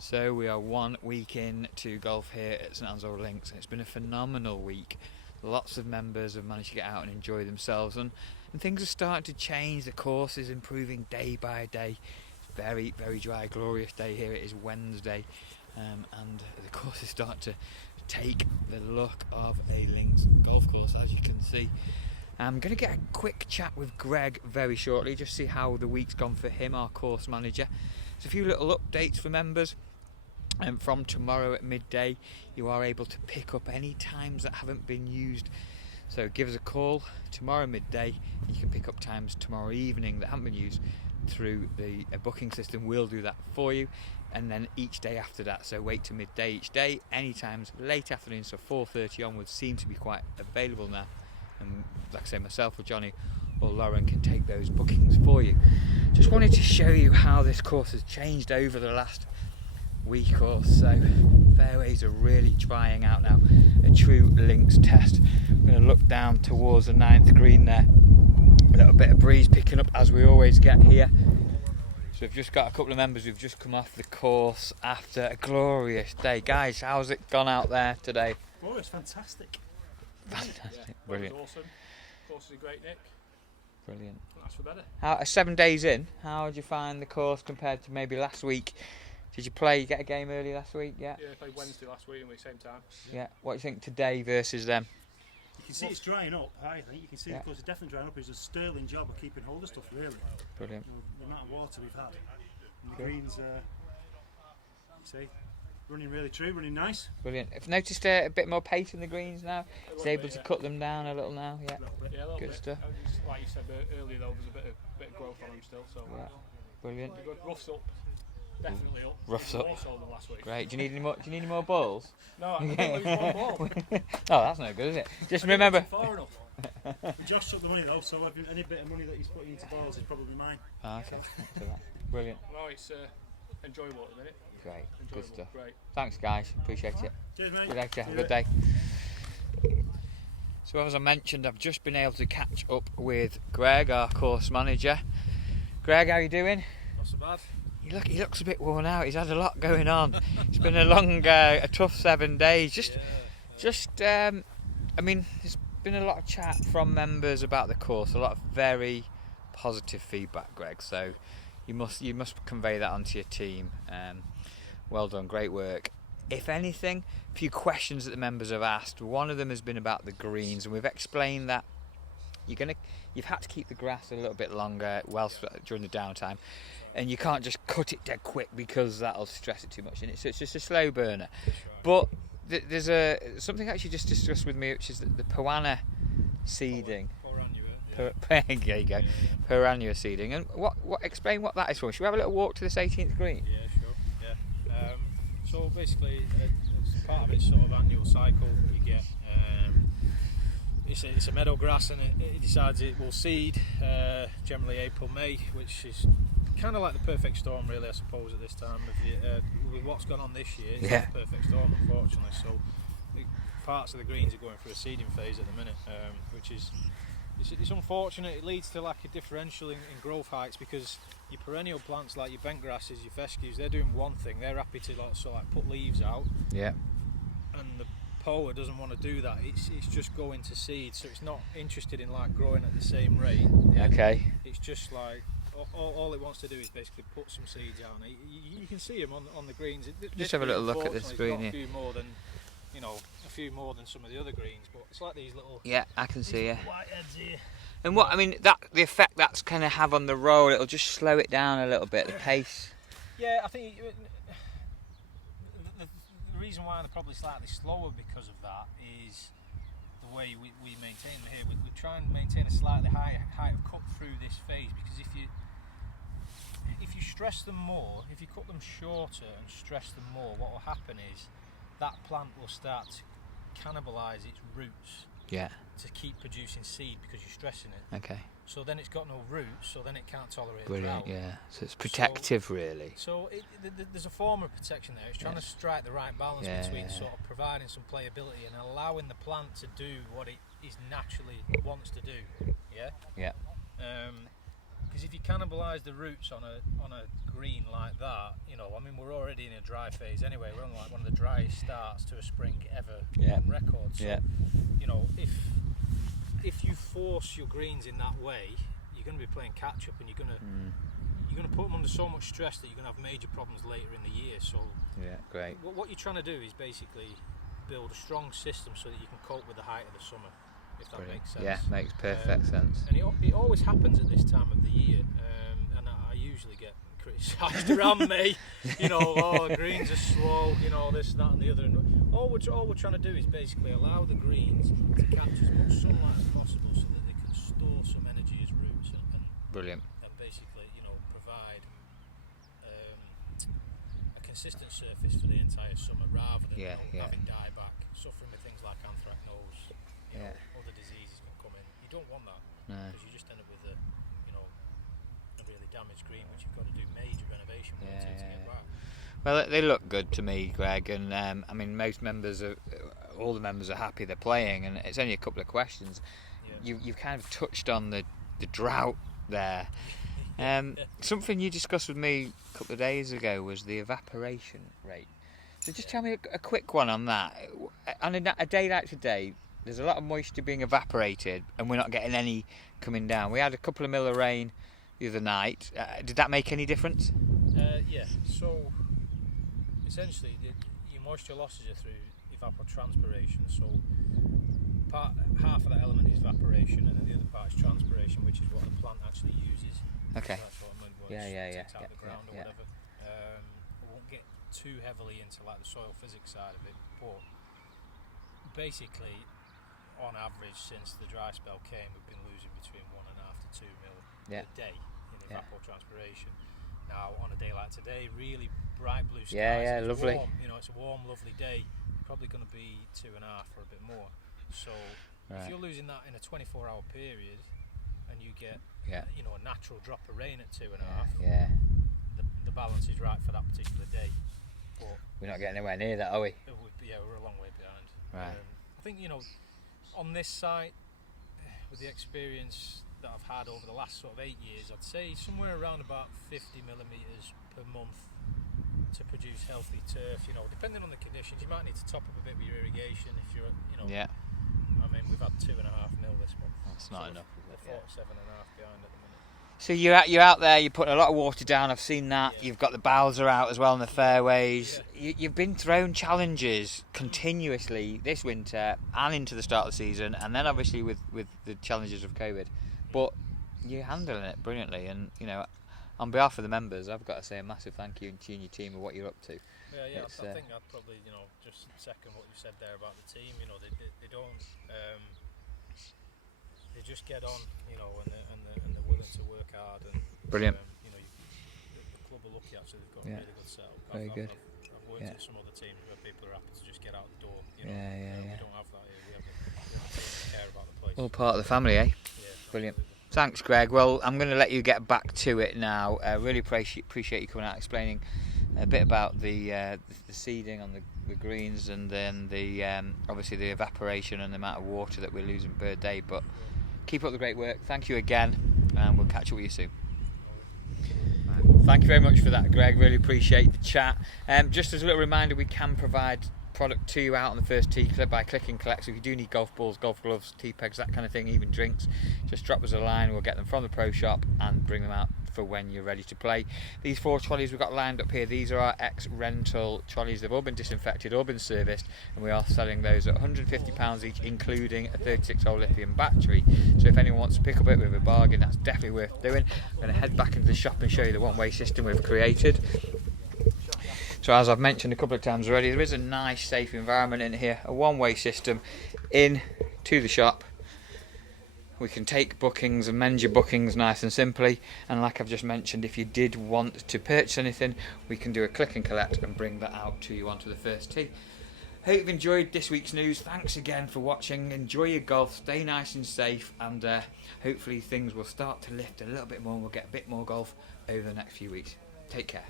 So we are 1 week in to golf here at St Ansell Links, and it's been a phenomenal week. Lots of members have managed to get out and enjoy themselves, and things are starting to change. The course is improving day by day. Very, very dry, glorious day here. It is Wednesday, and the course is starting to take the look of a links golf course, as you can see. I'm going to get a quick chat with Greg very shortly, just see how the week's gone for him, our course manager. There's a few little updates for members. And from tomorrow at midday, you are able to pick up any times that haven't been used. So give us a call tomorrow midday. You can pick up times tomorrow evening that haven't been used through the booking system. We'll do that for you. And then each day after that, so wait to midday each day. Any times late afternoon, so 4:30 onwards, seem to be quite available now. And like I say, myself or Johnny or Lauren can take those bookings for you. Just wanted to show you how this course has changed over the last week or so. Fairways are really drying out now. A true links test. I'm going to look down towards the 9th green there. A little bit of breeze picking up as we always get here. So we've just got a couple of members who've just come off the course after a glorious day. Guys, how's it gone out there today? Oh, it's fantastic. Fantastic, Yeah, brilliant. Awesome. Course is a great nick. Brilliant. That's for better. How 7 days in, how did you find the course compared to maybe last week? Did you get a game early last week? Yeah. Yeah, I played Wednesday last week and we same time. Yeah. What do you think today versus them? You can see it's drying up. I think you can see Yeah. the course is definitely drying up. It's a sterling job of keeping hold of stuff, really. Brilliant. You know, the amount of water we've had. And the Good. greens, you see, running really true, running nice. Brilliant. I've noticed a bit more pace in the greens now. A He's little able bit, to yeah. cut them down a little now. Yeah. A little Good bit. stuff. Like you said earlier, though, there's a bit of growth on them still. So Yeah. Brilliant. we've got roughs up. Definitely up. Roughs Even up. more so than last week. Great. Do you need any more balls? No, I can't lose one ball. Oh, that's no good, is it? Just remember. Far enough. Josh took the money though, so any bit of money that he's putting into balls is probably mine. Oh, okay. Thanks for that. Brilliant. No, it's enjoyable at the minute. Great. Good Enjoyable. stuff. Great. Thanks, guys. Appreciate it. Cheers, mate. Good day. Have See a you good day. So as I mentioned, I've just been able to catch up with Greg, our course manager. Greg, how are you doing? Not so bad. He looks a bit worn out. He's had a lot going on. It's been a tough 7 days. I mean, there's been a lot of chat from members about the course. A lot of very positive feedback, Greg. So you must convey that onto your team. Well done, great work. If anything, a few questions that the members have asked. One of them has been about the greens, and we've explained that you've had to keep the grass a little bit longer during the downtime, and you can't just cut it dead quick because that'll stress it too much. And it's just a slow burner. But there's something actually just discussed with me, which is the Poana seeding. There you go. Piranha seeding. And explain what that is for. Should we have a little walk to this 18th green? Yeah, sure. Yeah. So basically, it's part of its sort of annual cycle. You get it's a meadow grass, and it decides it will seed generally April, May, which is kind of like the perfect storm, really, I suppose, at this time of year. With what's gone on this year, it's not the perfect storm, unfortunately. So parts of the greens are going through a seeding phase at the minute, which is it's unfortunate. It leads to like a differential in growth heights, because your perennial plants like your bent grasses, your fescues, they're doing one thing. They're happy to put leaves out. Yeah. And the Poa doesn't want to do that. It's just going to seed, so it's not interested in like growing at the same rate. Yeah. Okay. It's just like all it wants to do is basically put some seeds out. You can see them on the greens. Just have a little look at this green got here. a few more than some of the other greens, but it's like these little I can see. Yeah. whiteheads here. And the effect that's going to have on the roll, it'll just slow it down a little bit, the pace. Yeah, I think the reason why they're probably slightly slower because of that is the way we maintain them here. We try and maintain a slightly higher height of cut through this phase, because if you stress them more, if you cut them shorter and stress them more, what will happen is that plant will start to cannibalise its roots Yeah. to keep producing seed, because you're stressing it. Okay. So then it's got no roots, so then it can't tolerate Brilliant. drought. Yeah. So it's protective, really. So there's a form of protection there. It's trying to strike the right balance between sort of providing some playability and allowing the plant to do what it is naturally wants to do. Yeah. Yeah. Because if you cannibalise the roots on a green like that, you know, I mean, we're already in a dry phase anyway. We're on like one of the driest starts to a spring ever on record. So, you know, if you force your greens in that way, you're going to be playing catch up, and you're going to put them under so much stress that you're going to have major problems later in the year. So, great. What you're trying to do is basically build a strong system so that you can cope with the height of the summer. If that makes sense. Yeah, makes perfect sense. And it always happens at this time of the year, and I usually get criticised around May. You know, oh, the greens are slow, you know, this, that, and the other. And all we're trying to do is basically allow the greens to catch as much sunlight as possible, so that they can store some energy as roots, and brilliant. And basically, you know, provide a consistent surface for the entire summer, rather than having dieback, suffering with things like anthracnose. You know, other diseases can come in. You don't want that, because you just end up with a really damaged green, which you've got to do major renovation work to get back. Well, they look good to me, Greg, and I mean, all the members are happy they're playing, and it's only a couple of questions. You've kind of touched on the drought there. Something you discussed with me a couple of days ago was the evaporation rate. So just tell me a quick one on that. On a day like today, there's a lot of moisture being evaporated, and we're not getting any coming down. We had a couple of mil of rain the other night. Did that make any difference? Yeah. So essentially, your moisture losses are through evapotranspiration. So half of that element is evaporation, and then the other part is transpiration, which is what the plant actually uses. Okay. So that's what takes out the ground or whatever. We won't get too heavily into like the soil physics side of it, but basically, on average, since the dry spell came, we've been losing between 1.5 to 2 mil a day in evapotranspiration. Now, on a day like today, really bright blue skies, lovely. Warm, you know, it's a warm, lovely day. Probably going to be 2.5 or a bit more. So, if you're losing that in a 24-hour period, and you get, you know, a natural drop of rain at 2.5, the balance is right for that particular day. But we're not getting anywhere near that, are we? We're a long way behind. Right. I think, you know, on this site, with the experience that I've had over the last sort of 8 years, I'd say somewhere around about 50 millimetres per month to produce healthy turf. You know, depending on the conditions, you might need to top up a bit with your irrigation if you're, you know. Yeah. I mean, we've had 2.5 mil this month. That's not enough. We're 47.5 behind at the minute. So you're out there, you're putting a lot of water down. I've seen that. You've got the bowser out as well in the fairways. You've been thrown challenges continuously this winter and into the start of the season, and then obviously with the challenges of COVID. But you're handling it brilliantly, and you know, on behalf of the members, I've got to say a massive thank you to you and your team for what you're up to. I think I'd probably, you know, just second what you said there about the team. You know, they don't. They just get on, you know, and they're willing to work hard. And brilliant. You know, the club are lucky actually; they've got a really good setup. Very good. I've worked at some other teams where people are happy to just get out the door. You know, we don't have that here. We have the team that care about the place. All part of the family, eh? Yeah. Brilliant. Thanks, Greg. Well, I'm going to let you get back to it now. Really appreciate you coming out explaining a bit about the seeding on the greens, and then the obviously the evaporation and the amount of water that we're losing per day. But keep up the great work. Thank you again, and we'll catch up with you soon. Thank you very much for that, Greg. Really appreciate the chat. Just as a little reminder, we can provide product to you out on the first tee clip by click and collect. So if you do need golf balls, golf gloves, tee pegs, that kind of thing, even drinks, just drop us a line. We'll get them from the pro shop and bring them out for when you're ready to play. These 4 trolleys we've got lined up here, these are our ex-rental trolleys. They've all been disinfected, all been serviced, and we are selling those at £150 each, including a 36-hole lithium battery. So if anyone wants to pick up it with a bargain, that's definitely worth doing. I'm going to head back into the shop and show you the one-way system we've created. So as I've mentioned a couple of times already, there is a nice safe environment in here, a one-way system in to the shop. We can take bookings, amend your bookings nice and simply, and like I've just mentioned, if you did want to purchase anything, we can do a click and collect and bring that out to you onto the first tee. Hope you've enjoyed this week's news. Thanks again for watching. Enjoy your golf, stay nice and safe, and hopefully things will start to lift a little bit more and we'll get a bit more golf over the next few weeks. Take care.